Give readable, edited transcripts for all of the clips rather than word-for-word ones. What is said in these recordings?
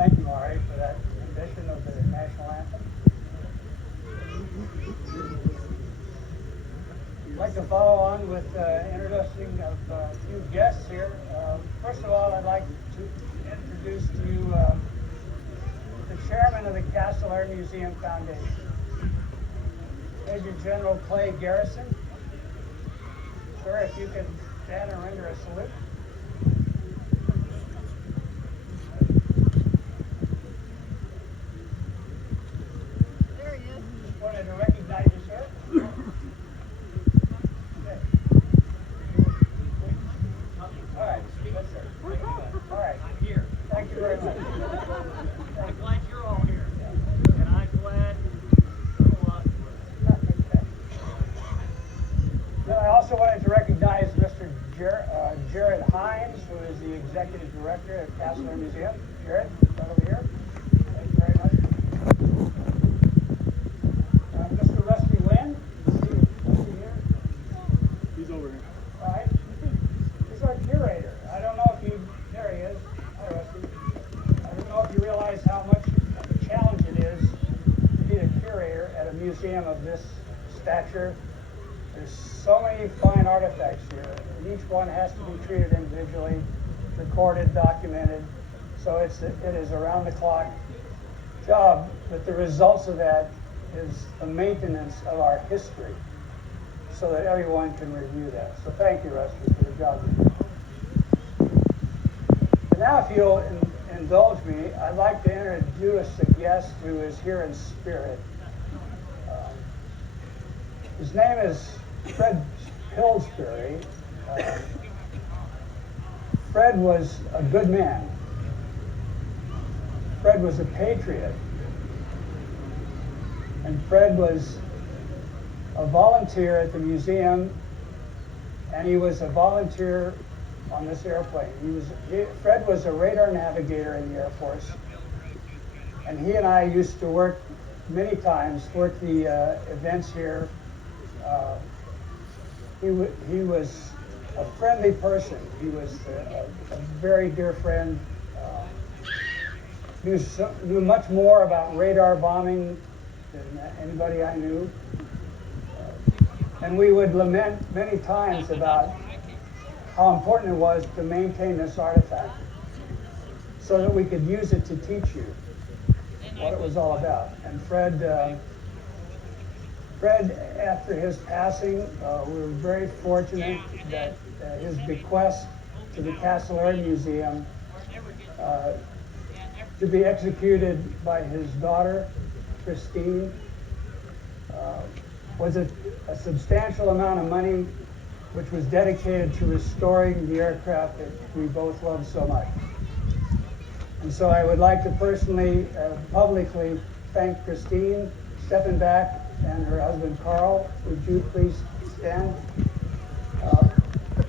Thank you, Maury, for that rendition of the national anthem. I'd like to follow on with introducing of a few guests here. First of all, I'd like to introduce to you the chairman of the Castle Air Museum Foundation, Major General Clay Garrison. Sir, if you could stand and render a salute. There he is. Wanted to recognize you, sir. Okay. All right. Yes, sir. All right. I'm here. Thank you very much. I'm glad you're all here. And I'm glad you're a lot of I also wanted to recognize Mr. Jared Hines, who is the Executive Director at Castle Air Museum. Jared, right over here. Thank you very much. Mr. Rusty Wynn, is he here? He's over here. All right. He's our curator. I don't know if you, there he is. Hi, Rusty. I don't know if you realize how much of a challenge it is to be a curator at a museum of this stature. There's so many fine artifacts here, and each one has to be treated individually, recorded, documented. So it is a round-the-clock job, but the results of that is the maintenance of our history so that everyone can review that. So thank you, Rusty, for the job you do. And now, if you'll indulge me, I'd like to introduce a guest who is here in spirit. His name is Fred Pillsbury. Fred was a good man. Fred was a patriot. And Fred was a volunteer at the museum, and he was a volunteer on this airplane. Fred was a radar navigator in the Air Force, and he and I used to work many times, work the events here. He was a friendly person. He was a very dear friend. He knew much more about radar bombing than anybody I knew. And we would lament many times about how important it was to maintain this artifact so that we could use it to teach you what it was all about. And Fred, after his passing, we were very fortunate that his bequest to the Castle Air Museum to be executed by his daughter, Christine, was a substantial amount of money which was dedicated to restoring the aircraft that we both love so much. And so I would like to personally, publicly thank Christine Steppenbach and her husband Carl. Would you please stand?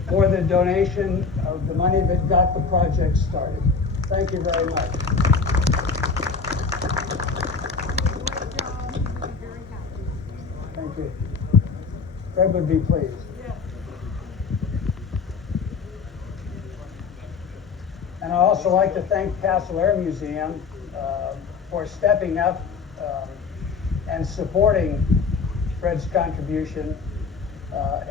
For the donation of the money that got the project started. Thank you very much. Thank you. Fred would be pleased. And I'd also like to thank Castle Air Museum for stepping up and supporting Fred's contribution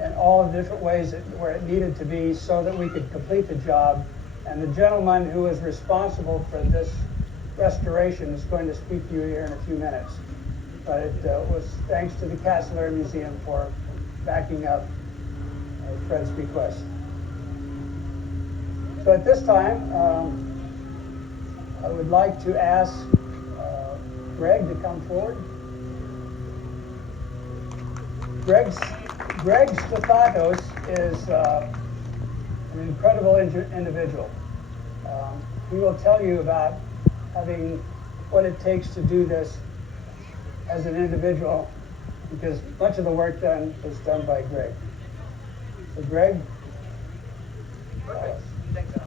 in all the different ways where it needed to be so that we could complete the job. And the gentleman who is responsible for this restoration is going to speak to you here in a few minutes. But it was thanks to the Castle Air Museum for backing up Fred's bequest. So at this time, I would like to ask Greg to come forward. Greg Stephatos is an incredible individual. He will tell you about having what it takes to do this as an individual, because much of the work done is done by Greg. So Greg? Perfect. Thanks, Al.